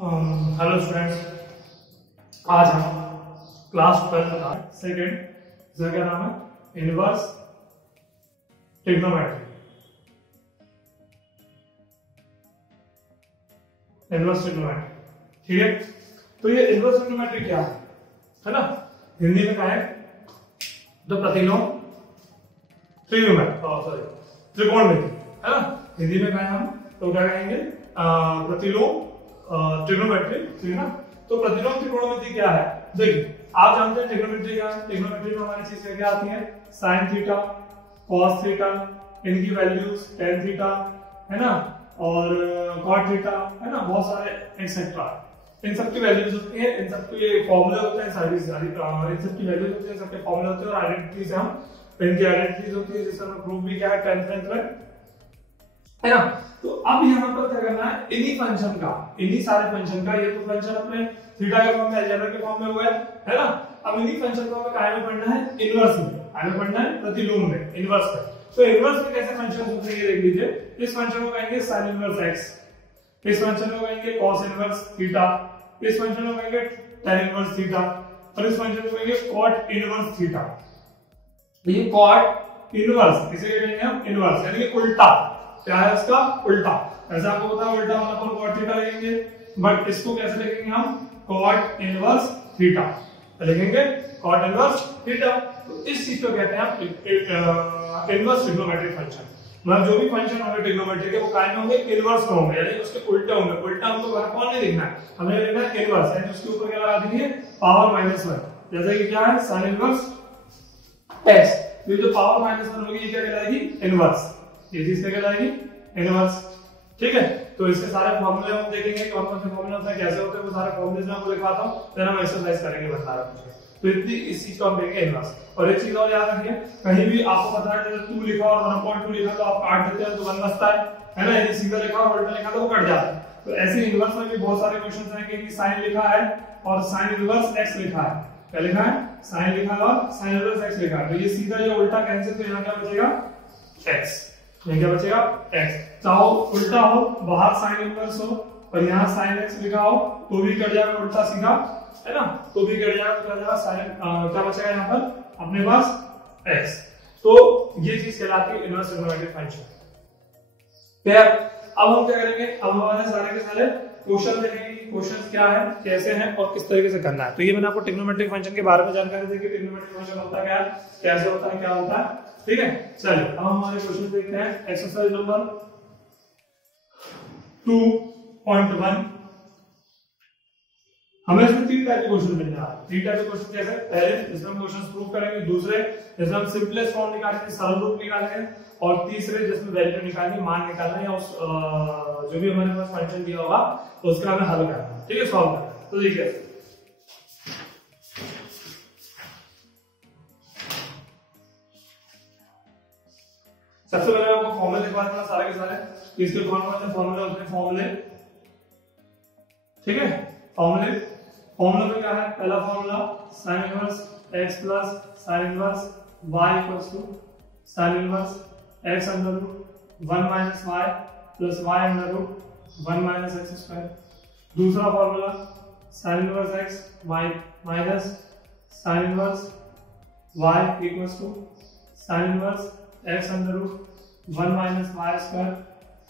Hello students, आज हम class 12 का सेकेंड, इसका क्या नाम है, इनवर्स ट्रिग्नोमेट्री। इनवर्स ट्रिग्नोमेट्री, ठीक है। तो ये इनवर्स ट्रिग्नोमेट्री क्या है ना, हिंदी में क्या है, तो प्रतिलोम त्रिकोणमिति है ना। हिंदी में क्या है, हम तो क्या कहेंगे, प्रतिलोम ट्रिग्नोमेट्री, ठीक है ना। तो प्रतिलोम त्रिकोणमिति क्या है, देखिए आप जानते हैं ट्रिग्नोमेट्री क्या है। ट्रिग्नोमेट्री में हमारी चीज क्या आती है, साइन थीटा, कॉस थीटा, इनकी वैल्यूज टेन थीटा है ना, और कॉट थीटा है ना, बहुत सारे एक्सेट्रा, इन सब की वैल्यूज होती है, इन सब के फॉर्मूले होते हैं, सारी इन सब की वैल्यूज होती है, सबके फॉर्मूले होते हैं और आइडेंटिटीज हम, इनकी आइडेंटिटीज होती है जिससे हमें प्रूफ भी क्या है, टेंथ में है ना। तो अब यहाँ पर क्या करना है, इन्हीं फंक्शन का, इन्हीं सारे फंक्शन का, ये तो फंक्शन अपने थीटा के फॉर्म में, अलजेब्रा के फॉर्म में हुआ है ना। अब इन्हीं फंक्शन को हमें काय में पढ़ना है, इनवर्स में, काय में पढ़ना है, प्रतिलोम में, इनवर्स में। तो इनवर्स में कैसे फंक्शन होते हैं ये देख लीजिए। इस फंक्शन को कहेंगे sin इनवर्स x, इस फंक्शन को कहेंगे cos इनवर्स थीटा, इस फंक्शन को कहेंगे tan इनवर्स थीटा, और इस फंक्शन को कहेंगे cot इनवर्स थीटा। तो ये cot इनवर्स, इसे कहेंगे हम इनवर्स, यानी कि उल्टा, क्या है उसका उल्टा। ऐसा आपको पता है, उल्टा मतलब अपन cot थीटा लिखेंगे, बट इसको कैसे लिखेंगे हम, cot इनवर्स थीटा लिखेंगे, cot इनवर्स थीटा। तो इस चीज को कहते हैं हम इनवर्स ट्रिग्नोमेट्रिक फंक्शन। मतलब जो भी फंक्शन होंगे ट्रिग्नोमेट्री के, वो काय में होंगे, इनवर्स में होंगे, यानी उसके उल्टे होंगे। उल्टा हमको कौन नहीं लिखना है, हमें लिखना है इनवर्स, यानी उसके ऊपर क्या लगा देंगे, पावर -1। जैसे कि क्या है, sin इनवर्स x, ये जो पावर -1 होगी ये क्या कहलाएगी, इनवर्स, ये चीज क्या कहलाएगी, इनवर्स, ठीक है। तो इसके सारे फॉर्मूले हम देखेंगे, कौन कौन से फॉर्मूले होते हैं, कैसे होते हैं, वो सारे फॉर्मूले मैं आपको दिखाता हूं, फिर हम एक्सरसाइज करेंगे, बता रहा हूं। तो इतनी इस चीज को हम देखेंगे इनवर्स। और एक चीज और याद रखिए, कहीं भी आपको पता है जैसे 2 लिखा और 1/2 लिखा तो आप काट देते हैं तो 1 बचता है ना, यदि सीधा लिखा और उल्टा लिखा तो वो कट जाता है। तो ऐसे इनवर्स में भी बहुत सारे क्वेश्चंस हैं कि sin लिखा है और sin इनवर्स x लिखा है, क्या लिखा है, sin लिखा है और sin इनवर्स x लिखा है, तो ये सीधा या उल्टा कैंसिल, तो यहाँ क्या बचेगा, x, ये क्या बचेगा, x। चाहो उल्टा हो, बाहर sin इनवर्स हो और यहाँ sin x लिखा हो तो भी कट जाएगा, उल्टा सीधा है ना, तो भी कट जाएगा, क्या बचेगा sin, क्या बचेगा यहाँ पर अपने पास x। तो ये चीज कहलाती है इनवर्स ट्रिग्नोमेट्रिक फंक्शन। फिर अब हम क्या करेंगे, अब हमारे सारे के सारे क्वेश्चन देखेंगे कि क्वेश्चंस क्या है, कैसे हैं और किस तरीके से करना है। तो ये मैंने आपको ट्रिग्नोमेट्रिक फंक्शन के बारे में जानकारी दी कि ट्रिग्नोमेट्रिक फंक्शन होता क्या है, कैसे होता है, क्या होता है, ठीक है। चलिए अब हम हमारे क्वेश्चन देखते हैं। एक्सरसाइज नंबर 2.1, हमें इसमें 3 टाइप के क्वेश्चन मिल रहा है। 3 टाइप के क्वेश्चन कैसे, पहले इसमें हम क्वेश्चंस प्रूव करेंगे, दूसरे जिसमें हम सिंपलेस्ट फॉर्म निकालेंगे, सरल रूप निकालेंगे, और तीसरे जिसमें वैल्यू निकालनी, मान निकालना है, या उस जो भी हमारे पास फंक्शन दिया होगा तो उसका हमें हल करना है, ठीक है, सॉल्व करना है। तो देखिए सबसे पहले आपको फॉर्मूले लिखवा देना सारे के सारे, इसके फॉर्मूले होते हैं फॉर्मूले, ठीक है। फॉर्मूले में क्या है, पहला formula sin inverse x plus sin inverse y equals to sin inverse x under root 1 minus y plus y under root 1 minus x square. दूसरा formula sin inverse x y minus sin inverse y equals to sin inverse x under root 1 minus y square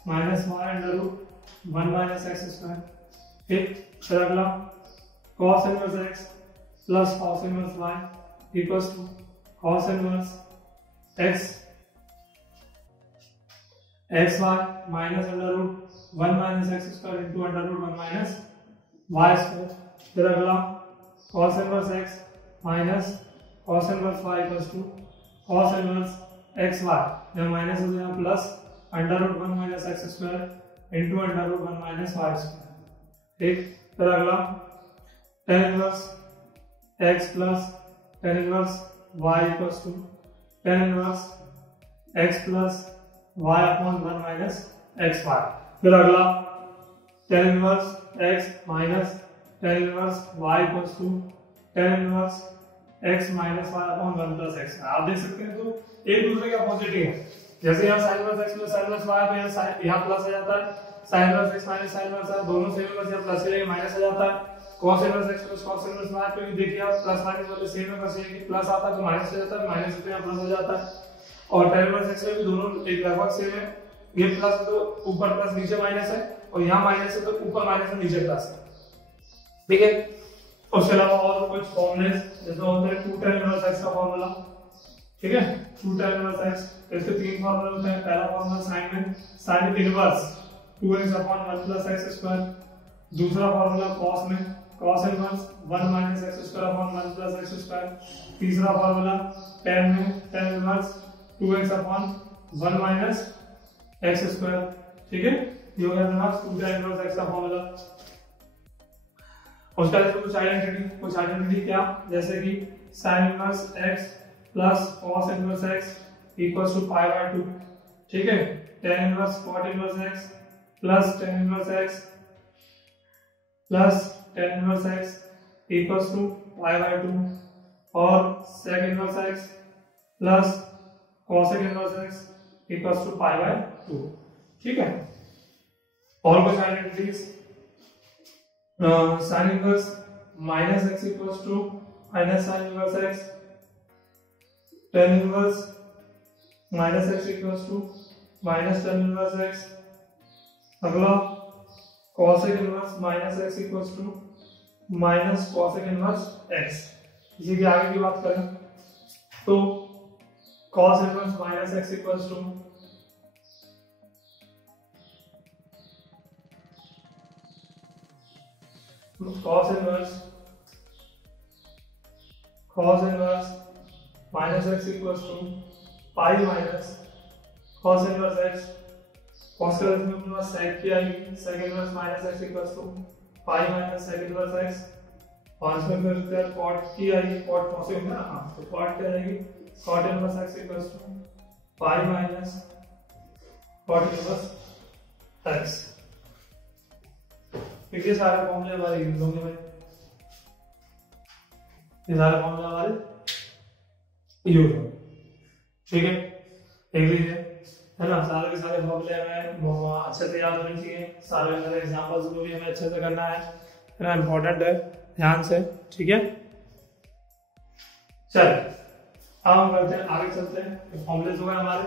minus y under root 1 minus x square. फिर अगला cos inverse x plus cos inverse y equals to cos inverse x xy minus under root 1 minus x square into under root 1 minus y square. फिर अगला cos inverse x minus cos inverse y equals to cos inverse xy, यहाँ minus हो जाएगा plus under root 1 minus x square into under root 1 minus y square, ठीक। फिर अगला tan inverse x plus tan inverse y equals to tan inverse x plus y upon 1 minus xy। फिर अगला tan inverse x minus tan inverse y equals to tan inverse x minus y upon 1 plus x। आप देख सकते हैं तो एक दूसरे के अपोजिट ही है, जैसे यहाँ sin inverse x plus sin inverse y पे यहाँ प्लस आ जाता है, sin inverse x minus sin inverse y दोनों सेम इनवर्स यहाँ प्लस से माइनस आ जाता है, cos inverse x plus cos inverse y पे भी देखिए आप प्लस माइनस वाले सेम इनवर्स है कि प्लस आता है तो माइनस आ जाता है, माइनस से यहाँ प्लस हो जाता है, और tan इनवर्स x में भी दोनों एक लगभग सेम है, ये प्लस तो ऊपर प्लस नीचे माइनस है, और यहाँ माइनस है तो ऊपर माइनस है नीचे प्लस है, ठीक है। उसके अलावा और कुछ फॉर्मूले जैसे होता है 2 tan इनवर्स x का फॉर्मूला, ठीक है, 2 tan इनवर्स x, इसके तीन फॉर्मूले होते हैं। पहला फॉर्मूला साइन में sin inverse 2x upon 1 plus x square, दूसरा फॉर्मूला cos में cos inverse 1 minus x square upon 1 plus x square, तीसरा फॉर्मूला tan में tan inverse 2x upon 1 minus x square, ठीक है, ये हो गया हमारा 2 tan इनवर्स x का फॉर्मूला। उसका कुछ आइडेंटिटी क्या, जैसे कि sin inverse x plus cos inverse x equals to pi by 2, ठीक है, tan inverse cot inverse x plus tan inverse x plus tan inverse x equals to pi by 2, और sec inverse x plus cosec inverse x equals to pi by 2, ठीक है। और कुछ identities, sin inverse minus x equals to minus sin inverse x, tan inverse minus x equals to minus tan inverse x, अगला cosec inverse minus x equals to minus cosec inverse x। इसी के आगे की बात करें तो cos inverse minus x equals to cos inverse minus x equals to pi minus cos inverse x, cos के में अपने पास sec की आएगी, sec inverse minus x equals to pi minus sec inverse x, और इसमें फिर cot की आएगी, cot cosec है ना, हाँ, तो cot क्या आएगी, cot inverse x equals to pi minus cot inverse x। ये सारे फॉर्मूले हमारे यूज होंगे भाई, ये सारे फॉर्मूले हमारे यूज होंगे, ठीक है, देख लीजिए, है ना, सारे के सारे फॉर्मूले हमें अच्छे से याद होने चाहिए, सारे मेरे एग्जांपल्स को भी हमें अच्छे से करना है ना, इंपॉर्टेंट है, ध्यान से, ठीक है। चल अब हम करते हैं, आगे चलते हैं, फॉर्मूले हो गए हमारे,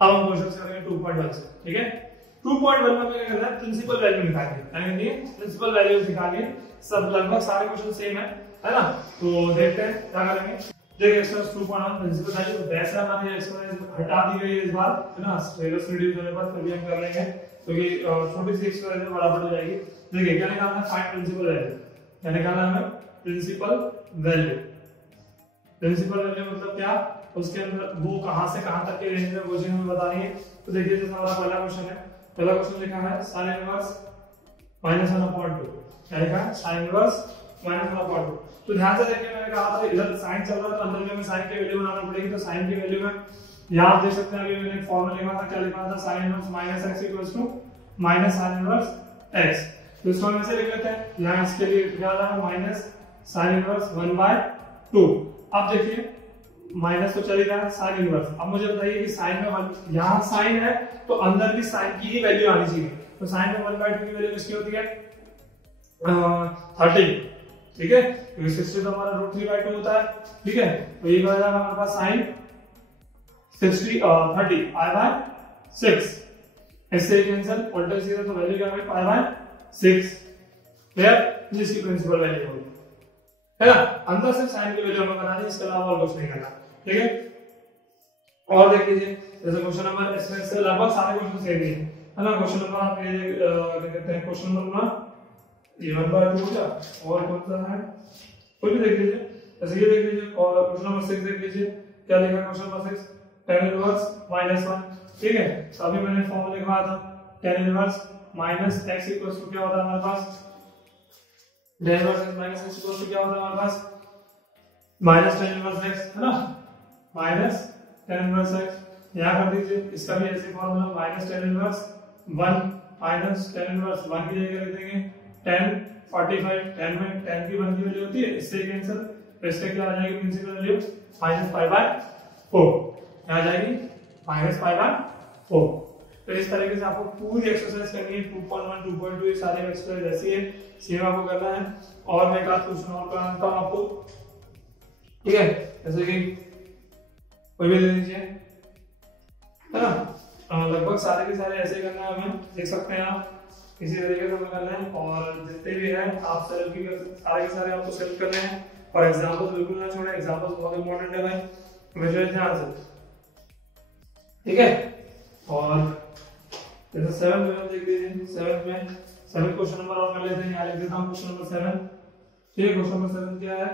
अब हम क्वेश्चन करेंगे 2.1 से, ठीक है। 2.1 में क्या करना है, प्रिंसिपल वैल्यू निकालिए, प्रिंसिपल वैल्यू निकालिए, सब लगभग सारे क्वेश्चन सेम है ना, तो देखते हैं क्या करेंगे। देखिए एक्सरसाइज 2.1 प्रिंसिपल वैल्यू, तो वैसे हमारी एक्सरसाइज हटा दी गई है इस बार, है ना, स्टेलस रिड्यूस होने पर फिर भी हम कर लेंगे, क्योंकि छोटी सी एक्सरसाइज में बराबर हो जाएगी। देखिए क्या निकालना है, फाइंड प्रिंसिपल वैल्यू, क्या निकालना है हमें, प्रिंसिपल वैल्यू। प्रिंसिपल वैल्यू मतलब क्या, उसके अंदर वो कहां से कहां तक के रेंज में वो चीज हमें बतानी है। तो देखिए जैसे हमारा पहला क्वेश्चन है, पहला क्वेश्चन लिखा है sin इनवर्स -1/2, क्या लिखा है, sin इनवर्स -1/2। तो ध्यान से देखिए, मैंने कहा था इधर sin चल रहा है तो अंदर में हमें sin की वैल्यू बनाना पड़ेगी, तो sin की वैल्यू में यहां आप देख सकते हैं, अभी मैंने एक फार्मूला लिखा था, क्या लिखा था, sin inverse -x equals to -sin inverse x। तो इसको हम ऐसे लिख लेते हैं, यहां इसके लिए क्या आ रहा है, -sin इनवर्स 1/2। अब देखिए माइनस तो चल रहा है sin इनवर्स, अब मुझे बताइए कि sin में यहाँ sin है तो अंदर भी sin की ही वैल्यू आनी चाहिए, तो sin में 1/2 की वैल्यू किसकी होती है, 30, ठीक है, क्योंकि 60 तो हमारा √3/2 होता है, ठीक है, तो ये हो जाएगा हमारे पास sin 30 π/6, इससे कैंसिल, उल्टा सीधा तो वैल्यू क्या होगी, π/6, क्लियर, जिसकी प्रिंसिपल वैल्यू होगी, है ना, अंदर से साइन की वैल्यू हमें बनानी है, इसके अलावा और कुछ नहीं करना, ठीक है। और देख लीजिए जैसे क्वेश्चन नंबर, इसमें से लगभग सारे क्वेश्चन सेम ही है ना। क्वेश्चन नंबर आप ये क्या कहते हैं, क्वेश्चन नंबर ये नंबर 2 का, और कौन सा है कोई भी देख लीजिए, जैसे ये देख लीजिए, और क्वेश्चन नंबर 6 देख लीजिए, क्या लिखा क्वेश्चन नंबर 6, tan इनवर्स -1, ठीक है। तो अभी मैंने फॉर्मूला लिखवाया था, tan inverse -x equals to क्या होता है हमारे पास, tan inverse -x equals to क्या होता है हमारे पास, -tan इनवर्स x, है ना, -tan इनवर्स x, यहां कर दीजिए, इसका भी ऐसे formula -tan inverse 1 -tan inverse 1 की जगह लिख देंगे tan 45, tan में tan की 1 की वैल्यू होती है, इससे कैंसिल, तो इससे क्या आ जाएगी प्रिंसिपल वैल्यू -π/4, क्या आ जाएगी -π/4। तो इस तरीके से आपको पूरी एक्सरसाइज करनी है। 2.1 2.2 ये सारे एक्सरसाइज ऐसी है, सेम आपको करना है। और मैं एक आध क्वेश्चन और कराता हूँ आपको, ठीक है। जैसे कि कोई भी ले लीजिए, है ना, लगभग सारे के सारे ऐसे करना है हमें, देख सकते हैं आप, इसी तरीके से हमें करना है। और जितने भी हैं आप सेल्फ की सारे के सारे आपको सेल्फ करने हैं। और एग्जाम्पल्स बिल्कुल ना छोड़े, एग्जाम्पल्स बहुत इंपॉर्टेंट है भाई, हमेशा ध्यान से, ठीक है। और जैसे 7 में देख लीजिए, 7 क्वेश्चन नंबर और कर लेते हैं। यहाँ लिख देता हूँ क्वेश्चन नंबर 7, ठीक है। क्वेश्चन नंबर 7 क्या है,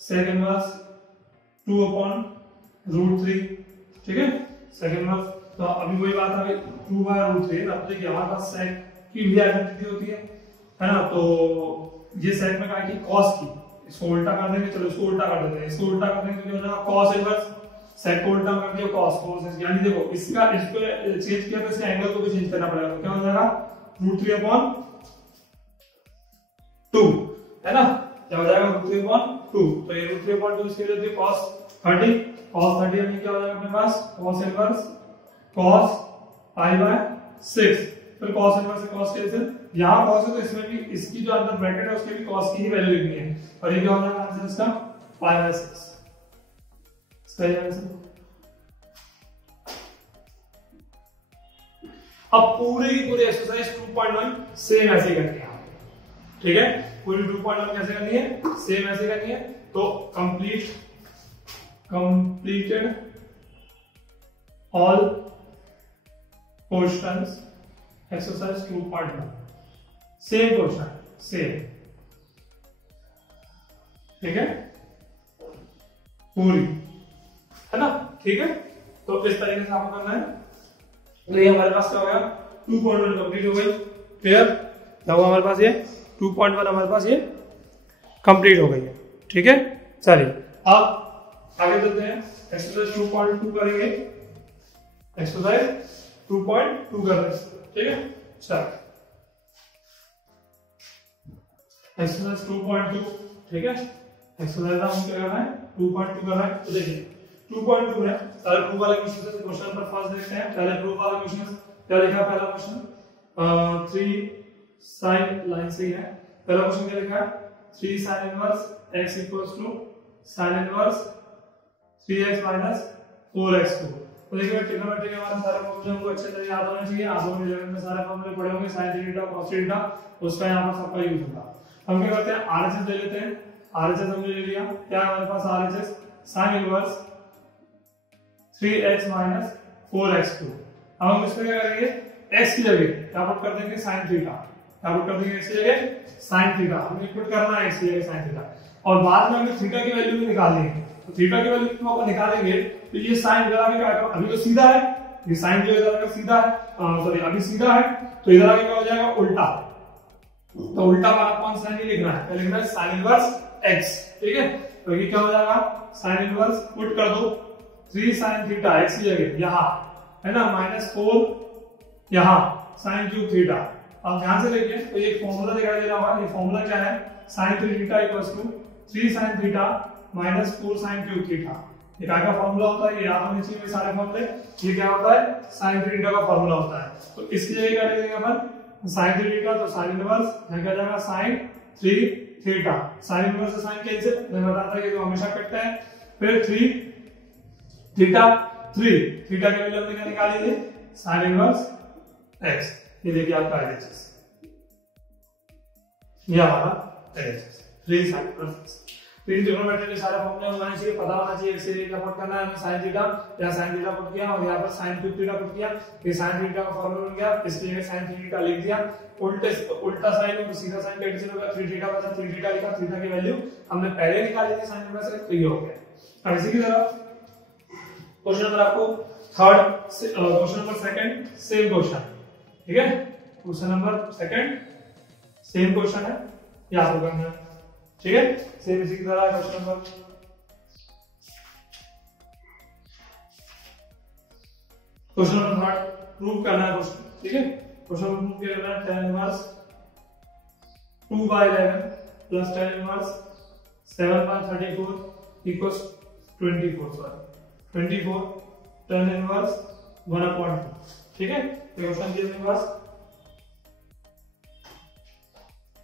sec इनवर्स 2/√3, ठीक है। sec इनवर्स, तो अभी वही बात है 2/√3। अब देखिए हमारे पास sec की भी आइडेंटिटी होती है ना। तो ये sec में कहा कि cos की, इसको उल्टा कर देंगे, चलो इसको उल्टा कर देते हैं। इसको उल्टा कर देंगे तो क्या हो जाएगा, cos इनवर्स, sec को उल्टा कर दिया cos, यानी देखो इसका इसको चेंज किया तो इसके एंगल को भी चेंज करना पड़ेगा। तो क्या हो जाएगा, √3/2, है ना, क्या हो जाएगा, √3/2। तो ये √3/2 इसके लिए होती है cos 30 यानी क्या हो जाएगा अपने पास, cos इनवर्स cos π/6। फिर cos इनवर्स से cos कैंसिल, यहाँ cos है तो इसमें भी इसकी जो अंदर ब्रैकेट है उसके भी cos की ही वैल्यू लिखनी है। और ये क्या हो जाएगा आंसर इसका π/6, सही आंसर। अब पूरी की पूरी एक्सरसाइज 2.1 सेम ऐसे करनी है, ठीक है। पूरी 2.1 कैसे करनी है, सेम ऐसे करनी है। तो completed all questions exercise 2.1, same question same, ठीक है, पूरी, है ना, ठीक है। तो इस तरीके से आपको करना है। तो ये हमारे पास क्या हो गया, 2.1 कंप्लीट हो गई, क्लियर। क्या हुआ हमारे पास, ये 2.1 हमारे पास ये कंप्लीट हो गई है, ठीक है। चलिए अब आगे चलते हैं, एक्सरसाइज 2.2 करेंगे। एक्सरसाइज 2.2 कर रहे हैं, ठीक है। चल एक्सरसाइज 2.2, ठीक है। एक्सरसाइज हम क्या कर रहे हैं, 2.2 कर रहे हैं। तो देखिए 2.2 है, सारे प्रूफ वाले क्वेश्चन से क्वेश्चन पर फर्स्ट देखते हैं। पहले प्रूफ वाला क्वेश्चन क्या लिखा, पहला क्वेश्चन 3 sin लाइन से है। पहला क्वेश्चन क्या लिखा है, 3 sin inverse x equals to sin inverse 3x minus 4x2। तो देखिए ट्रिग्नोमेट्री के हमारे सारे फॉर्मूले हमको अच्छे से याद होने चाहिए। आप लोगों ने 11 में सारे फॉर्मूले पढ़े होंगे, sin थीटा cos थीटा, उसका यहां पर सबका यूज होगा। हम क्या करते हैं, RHS ले लेते हैं। RHS हमने ले लिया, क्या है हमारे पास RHS, sin inverse 3x minus 4x2। अब हम इसमें क्या करेंगे, x की जगह क्या पुट कर देंगे, sin थीटा, क्या पुट कर देंगे x की जगह sin थीटा, हमने पुट करना है x की जगह sin थीटा। और बाद में हमें थीटा की वैल्यू भी निकालनी है। तो थीटा की वैल्यू को अपन निकालेंगे तो ये sin इधर आके क्या आएगा, अभी तो सीधा है, ये sin जो इधर आके सीधा है, सॉरी अभी सीधा है, तो इधर आके क्या हो जाएगा, उल्टा। तो उल्टा वाला कौन सा नहीं लिखना है, लिखना है sin इनवर्स x, ठीक है। तो ये क्या हो जाएगा, sin इनवर्स पुट कर दो 3 sin थीटा x की जगह यहाँ, है ना, -4 यहाँ sin क्यूब थीटा। अब ध्यान से देखिए, तो ये फॉर्मूला दिखाई दे रहा होगा, ये फॉर्मूला क्या है, sin 3 theta equals to 3 sin theta minus 4 sin cube theta. ये क्या का फॉर्मूला होता है, ये याद होने चाहिए सारे फॉर्मूले। ये क्या होता है, sin 3 थीटा का फॉर्मूला होता है। तो इसकी जगह क्या लिखेंगे अपन, sin 3 थीटा, तो sin इनवर्स क्या जाएगा, sin 3 थीटा, sin इनवर्स से sin कैंसिल, मैं बताता है कि तो हमेशा कटता है। फिर 3 थीटा, 3 थीटा की वैल्यू हमने क्या निकाली थी, sin इनवर्स x। ये देखिए आपका LHS, ये हमारा LHS 3 sin इनवर्स x। फिर ट्रिग्नोमेट्री के सारे फॉर्मूले होने चाहिए, पता होना चाहिए x से क्या पुट करना है, हमें sin थीटा या sin थीटा पुट किया और यहाँ पर sin क्यूब थीटा पुट किया। ये sin थीटा का फॉर्मूला बन गया, इसके लिए sin थीटा लिख दिया, उल्टा साइन और सीधा साइन कैंसिल हो गया, 3 थीटा बचा, 3 थीटा लिखा, थीटा की वैल्यू हमने पहले निकाली थी sin इनवर्स x, तो ये हो गया। अब इसी की तरह क्वेश्चन नंबर आपको third, question number second same question, ठीक है। Question number second same question है, ये आपको करना है, ठीक है। सेम इसी की तरह क्वेश्चन नंबर थर्ड प्रूव करना है क्वेश्चन, ठीक है। क्वेश्चन प्रूव क्या करना है, tan inverse 2/11 plus tan inverse 7/34 equals 24, sorry 24 tan inverse 1/2। ठीक है, तो क्वेश्चन दिया मेरे पास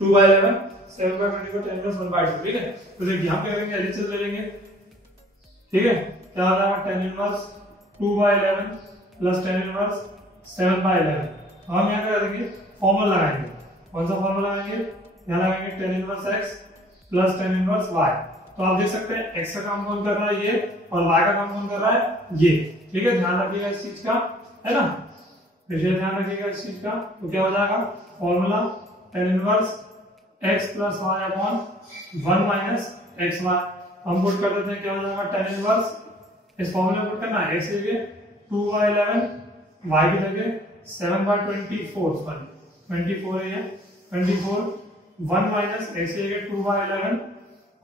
2/11 7/24 10 - 1/2। ठीक है, तो देखिए हम क्या करेंगे, एलएचएस ले लेंगे। ठीक है, क्या हो जाएगा 10 इनवर्स 2/11 प्लस 10 इनवर्स 7/11। हम यहाँ क्या करेंगे, फॉर्मूला लगाएंगे। कौन सा फॉर्मूला लगाएंगे, यहाँ लगाएंगे 10 inverse x plus 10 inverse y। तो आप देख सकते हैं x का काम कौन कर रहा है ये, और y का काम कौन कर रहा है ये। ठीक है, ध्यान रखिएगा इस चीज का, है ना, विशेष ध्यान रखिएगा इस चीज का। तो क्या हो जाएगा, formula 10 inverse x plus y upon 1 minus xy। हम पुट कर देते हैं, क्या हो जाएगा 10 इनवर्स, इस फॉर्मूले में पुट करना है, x की जगह 2/11, y की जगह 7/24, सॉरी 24 है ये, 24 1 माइनस x की जगह 2/11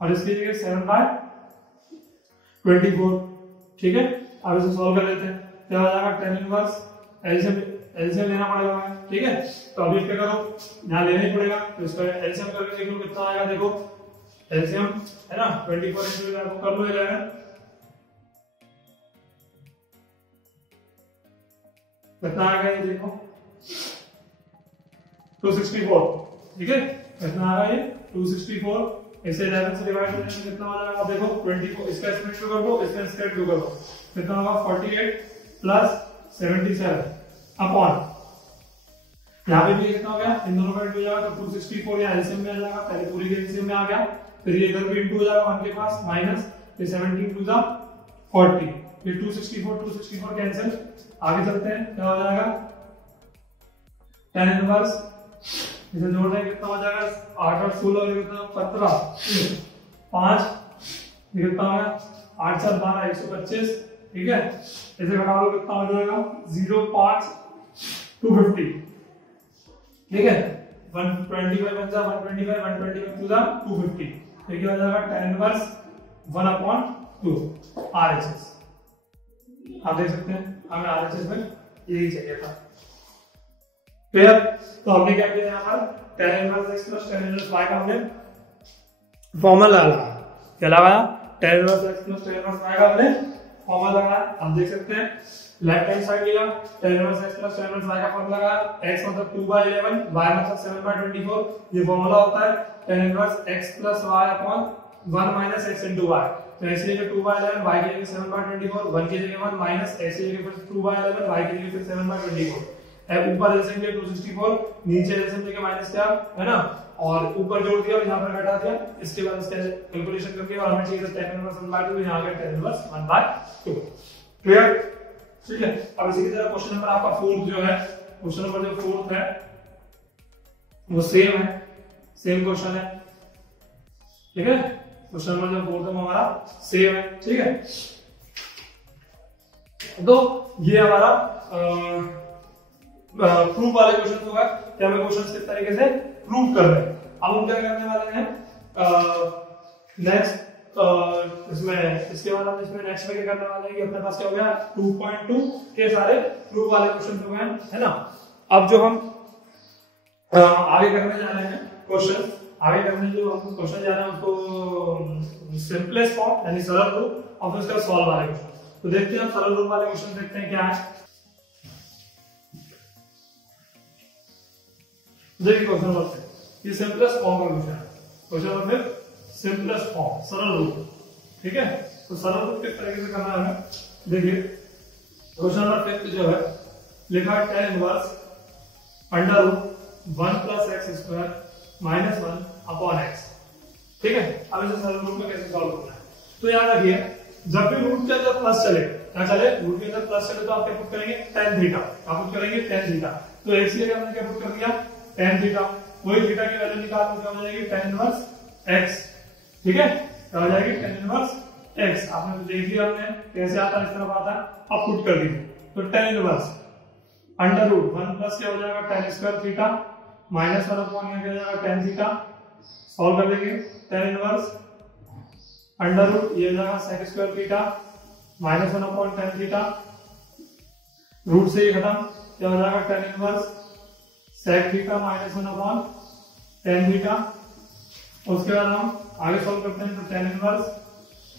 और इसकी जगह 7/24। ठीक है, अब इसे सॉल्व कर लेते हैं। क्या हो जाएगा 10 इनवर्स, एलसीएम लेना पड़ेगा। ठीक है, तो अभी क्या करो, यहाँ लेना ही पड़ेगा, तो इसका एलसीएम करके देख लो कितना आएगा। देखो एलसीएम है ना, 24 इंटू आपको कर लो 11, कितना आ गया ये देखो 264। ठीक है, कितना आ रहा है ये 264। इसे 11 से डिवाइड करने में कितना हो जाएगा, देखो 24, इसका स्क्वायर कर दो, इसका स्क्वायर कर दो, कितना होगा 48 प्लस 77 अपॉन, यहाँ पे भी कितना हो गया, इन दोनों का इंटू हो जाएगा, तो 264 यहाँ एलसीएम में आ जाएगा, पहले पूरी के एलसीएम में आ गया, फिर ये इधर भी इंटू हो जाएगा 1 के पास माइनस, फिर 17 टू द 40, फिर 264 कैंसिल। आगे चलते हैं, क्या हो जाएगा 10 इनवर्स, इसे जोड़ दें कितना हो जाएगा 8 और 16 कितना 15 5, कितना हो गया 8 4 12 125। ठीक है, इसे घटा लो कितना हो जाएगा 0.5 250। ठीक है, 125 बन जाएगा 125 टू द 250। ये क्या हो जाएगा 10 इनवर्स 1/2 RHS। आप देख सकते हैं हमें RHS में यही चाहिए था। क्लियर, तो हमने क्या किया यहाँ पर 10 inverse x plus 10 inverse y का हमने फॉर्मूला लगाया। क्या लगाया, 10 inverse x plus 10 inverse y का हमने फॉर्मूला लगाया। आप देख सकते हैं लेफ्ट हैंड साइड लिया 10 inverse x plus 10 inverse y का फॉर्मूला लगाया। x मतलब 2/11, y मतलब 7/24, ये फॉर्मूला होता है 10 inverse x plus y upon 1 minus x into y। तो x की जगह 2/11, y की जगह 7/24, 1 की जगह 1 माइनस x की जगह फिर 2/11, y की जगह फिर 7/24। अब ऊपर एलसीएम लिया 264, नीचे एलसीएम लेके माइनस किया, है ना, और ऊपर जोड़ दिया और यहाँ पर घटा दिया। इसके बाद इसका कैलकुलेशन करके और हमें चाहिए 10 इनवर्स 1/2, यहाँ आ गया 10 इनवर्स 1/2। क्लियर, ठीक है। अब इसी की तरह क्वेश्चन नंबर आपका 4 जो है, क्वेश्चन नंबर जो 4 है वो सेम है, सेम क्वेश्चन है। ठीक है, क्वेश्चन नंबर जो 4 है वो हमारा सेम है। ठीक है, तो ये हमारा प्रूफ वाले क्वेश्चन होगा कि हमें क्वेश्चन किस तरीके से प्रूव कर रहे हैं। अब हम क्या करने वाले हैं नेक्स्ट, इसमें इसके बाद हम इसमें नेक्स्ट में क्या करने वाले हैं कि अपने पास क्या हो गया 2.2 के सारे प्रूफ वाले क्वेश्चन हो गए, है ना। अब जो हम आगे करने जा रहे हैं क्वेश्चन, आगे करने जो हम क्वेश्चन जा रहे हैं उसको सिंपलेस्ट फॉर्म यानी सरल रूप और फिर उसका सॉल्व वाले क्वेश्चन। तो देखते हैं सरल रूप वाले क्वेश्चन देखते हैं क्या है। देखिए क्वेश्चन नंबर 5 ये सिंपलेस्ट फॉर्म का क्वेश्चन है। क्वेश्चन नंबर 5 सिंपलेस्ट फॉर्म सरल रूप। ठीक है, तो सरल रूप किस तरीके से करना है हमें, देखिए क्वेश्चन नंबर 5 जो है लिखा है 10 inverse under root 1 plus x square minus 1 upon x. ठीक है, अब इसे सरल रूप में कैसे सॉल्व करना है, तो याद रखिए जब भी रूट के अंदर प्लस चले, क्या चले, रूट के अंदर प्लस चले तो आप क्या पुट करेंगे tan थीटा, क्या पुट करेंगे tan थीटा। तो x के लिए हमने क्या पुट कर दिया tan थीटा, वही थीटा की वैल्यू निकाल तो क्या हो जाएगी tan इनवर्स x। ठीक है, क्या हो जाएगी tan इनवर्स x। आपने तो देख लिया हमने कैसे आता है, इस तरफ आता है, अब पुट कर दीजिए। तो tan inverse under root 1 plus क्या हो जाएगा tan square theta minus 1 upon क्या हो जाएगा tan थीटा। सॉल्व कर लेंगे tan इनवर्स अंडर रूट ये हो जाएगा sec square theta minus 1 upon tan theta. Root से ये खत्म, क्या हो जाएगा tan inverse sec theta minus 1 upon tan theta. उसके बाद हम आगे सॉल्व करते हैं, तो tan इनवर्स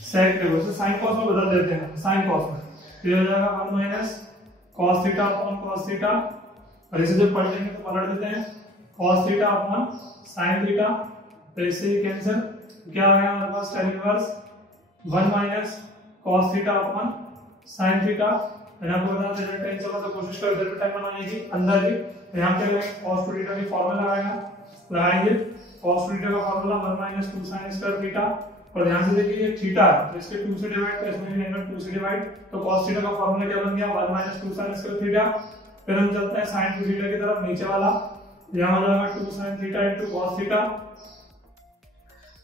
sec के वैसे sin cos में बदल देते हैं, sin cos में ये हो जाएगा 1 minus cos theta upon cos theta, और इसे जब पढ़ लेंगे तो पलट देते हैं cos theta upon sin theta, तो इससे ही कैंसिल क्या आ गया हमारे पास tan inverse 1 minus cos theta upon sin theta. मैंने आपको बताया था टेन चला तो कोशिश करो इधर भी टाइम बनाने की अंदर ही, तो यहाँ पे cos थीटा की फॉर्मूला लगाएंगे cos थीटा का formula 1 minus 2 sin square theta, और ध्यान से देखिए ये थीटा है तो इसके 2 से डिवाइड कर, इसमें भी एंगल 2 से डिवाइड, तो cos थीटा का फॉर्मूला क्या बन गया 1 माइनस 2 sin स्क्वायर थीटा। फिर हम चलते हैं sin थीटा की तरफ, नीचे वाला यहाँ हो जाएगा 2 sin theta into cos theta,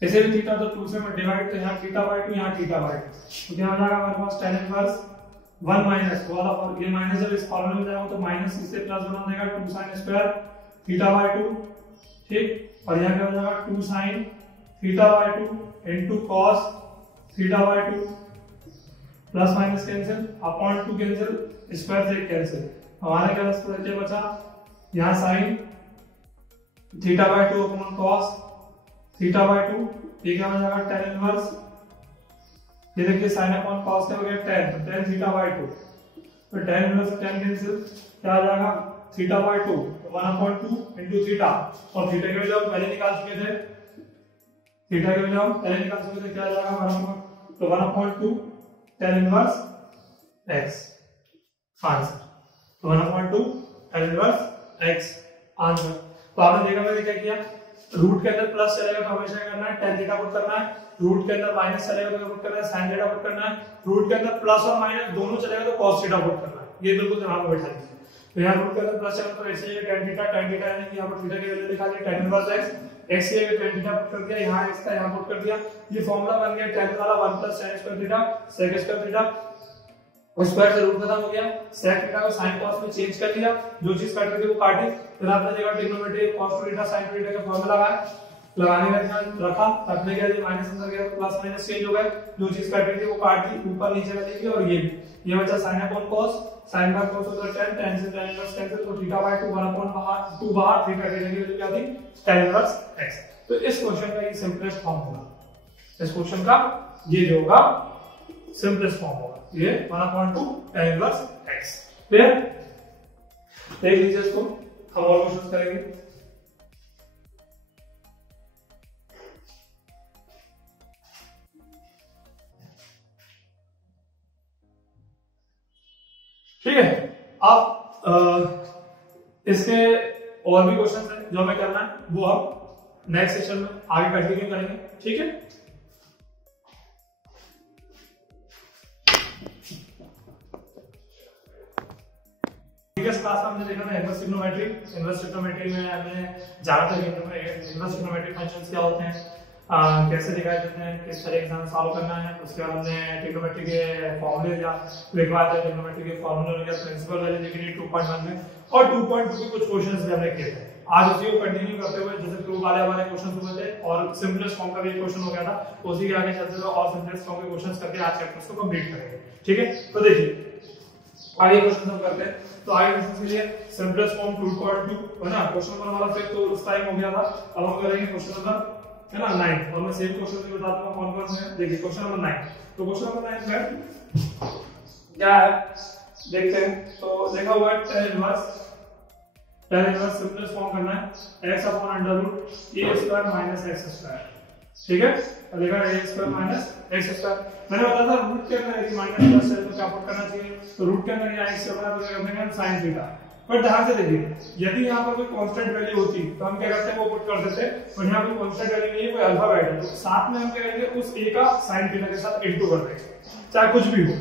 इसे भी थीटा तो 2 से में डिवाइड, तो यहाँ थीटा बाय 2 यहाँ थीटा बाय 2, तो क्या हो जाएगा हमारे पास tan इनवर्स 1 माइनस वाला, और ये माइनस जब इस फॉर्मूले में जाएगा तो माइनस इससे प्लस बना देगा 2 sin स्क्वायर थीटा बाय 2, ठीक, और यहाँ क्या हो जाएगा 2 sin theta by 2 into cos theta by 2, plus minus cancel, upon 2 cancel, square से कैंसिल, हमारे क्या बचा यहाँ sin theta by 2 upon cos theta by 2, ये क्या हो जाएगा tan इनवर्स, ये देखिए sin अपॉन cos क्या हो गया tan, तो tan थीटा बाय 2, तो tan इनवर्स tan कैंसिल, क्या आ जाएगा थीटा बाय 2 1/2 इनटू थीटा, और थीटा के वैल्यू हम पहले निकाल चुके थे, थीटा के वैल्यू हम पहले निकाल चुके थे, क्या आ जाएगा तो 1/2 tan इनवर्स x आंसर, तो 1/2 tan इनवर्स x आंसर। तो आपने देखा मैंने क्या किया, रूट के अंदर प्लस चलेगा तो हमेशा करना है tan थीटा पुट करना है, रूट के अंदर माइनस चलेगा तो पुट करना है sin थीटा पुट करना है, रूट के अंदर प्लस और माइनस दोनों चलेगा तो cos थीटा पुट करना है, ये बिल्कुल दिमाग में बैठा लीजिए। तो यहाँ रूट के अंदर प्लस चलेगा तो ऐसे ही tan थीटा यानी कि यहाँ पर थीटा की वैल्यू लिखा दी tan इनवर्स x की जगह tan थीटा पुट कर दिया, यहाँ x था यहाँ पुट कर दिया, ये फॉर्मूला बन गया tan वाला 1 plus sin square theta sec square theta, square से रूट खत्म हो गया, sec थीटा को sin cos में चेंज कर लिया, जो चीज काट रही थी वो काटी, फिर आपने देखा trigonometry cos theta sin theta का फॉर्मूला लगाने का रखा, आपने क्या दिया माइनस अंदर गया प्लस माइनस चेंज हो गए, जो चीज काट रही थी वो काट दी, ऊपर नीचे कर देंगे, और ये बचा sin अपॉन cos, sin का cos होता है tan, tan से tan इनवर्स कैंसिल, तो थीटा बाय 2 1/2 बाहर थीटा की जगह क्या थी tan इनवर्स x। तो इस क्वेश्चन का ये सिंपलेस्ट फॉर्म होगा, इस क्वेश्चन का ये जो होगा सिंपलेस्ट फॉर्म होगा, ये 1/2 tan इनवर्स x। क्लियर, देख लीजिए इसको, हम और क्वेश्चन करेंगे। ठीक है, अब इसके और भी क्वेश्चन हैं जो हमें करना है, वो हम नेक्स्ट सेशन में आगे कंटिन्यू करेंगे, ठीक है। प्रीवियस क्लास में हमने देखा था इनवर्स ट्रिग्नोमेट्री में हमने जाना था इनवर्स ट्रिग्नोमेट्री फंक्शंस क्या होते हैं, कैसे दिखाए जाते हैं, किस तरह एग्जाम सॉल्व करना है, उसके बाद हमने ट्रिग्नोमेट्री के फॉर्मूले या लिखवाए थे, ट्रिग्नोमेट्री के फॉर्मूले या प्रिंसिपल वैल्यू देखी थी 2.1 में, और 2.2 के कुछ क्वेश्चंस भी हमने किए थे। आज उसी को कंटिन्यू करते हुए जैसे प्रूफ वाले हमारे क्वेश्चंस हुए थे और सिंपलेस्ट फॉर्म का भी क्वेश्चन हो गया था, उसी के आगे चलते हुए और सिंपलेस्ट फॉर्म के क्वेश्चंस करके आज चैप्टर्स को कंप्लीट करेंगे, ठीक है। तो देखिए आगे क्वेश्चन हम करते हैं, तो आगे क्वेश्चन के लिए सिंपलेस्ट फॉर्म 2.2 है ना, क्वेश्चन नंबर हमारा फिर तो उस टाइम हो गया था, अब हम करेंगे क्वेश्चन नंबर है ना 9, और मैं सेम क्वेश्चन भी बताता हूं कौन कौन से हैं। देखिए क्वेश्चन नंबर 9, तो क्वेश्चन नंबर 9 में क्या है देखते हैं। तो लिखा हुआ है tan इनवर्स सिंपलेस्ट फॉर्म करना है x upon under root a square minus x square, ठीक है, तो लिखा है a square minus x square. मैंने बताया था रूट के अंदर यदि माइनस प्लस है तो क्या पुट करना चाहिए, तो रूट के अंदर यहाँ x से बना तो क्या करेंगे हम sin थीटा, पर ध्यान से देखिए यदि यहाँ पर कोई कांस्टेंट वैल्यू होती तो हम क्या करते हैं वो पुट कर देते, और यहाँ कोई कांस्टेंट वैल्यू नहीं है, कोई अल्फाबेट है, तो साथ में हम क्या करेंगे उस a का sin थीटा के साथ इनटू कर देंगे, चाहे कुछ भी हो